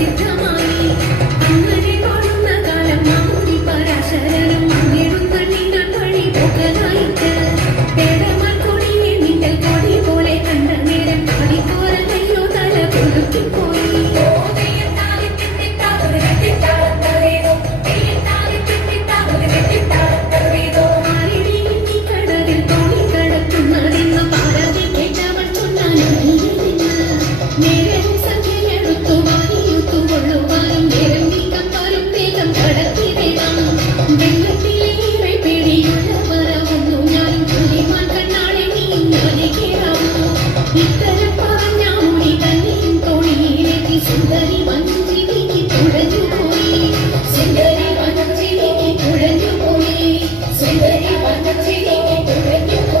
you do.